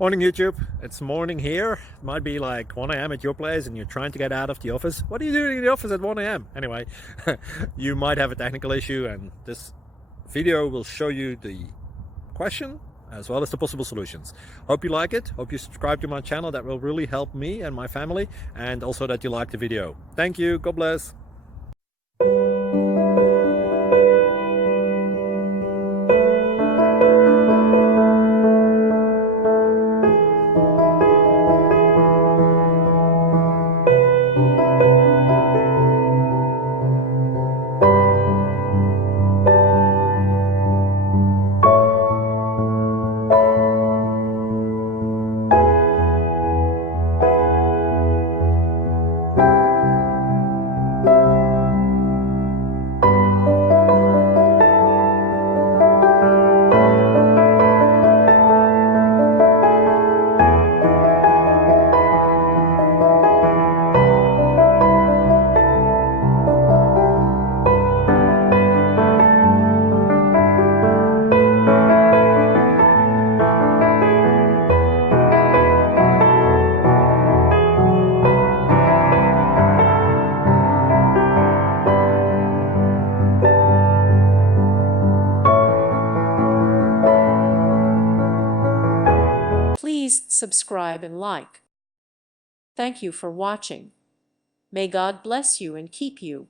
Morning YouTube, it's morning here. It might be like 1 a.m. at your place and you're trying to get out of the office. What are you doing in the office at 1 a.m.? Anyway, you might have a technical issue and this video will show you the question as well as the possible solutions. Hope you like it, hope you subscribe to my channel. That will really help me and my family, and also that you like the video. Thank you, God bless. Please subscribe and like. Thank you for watching. May God bless you and keep you.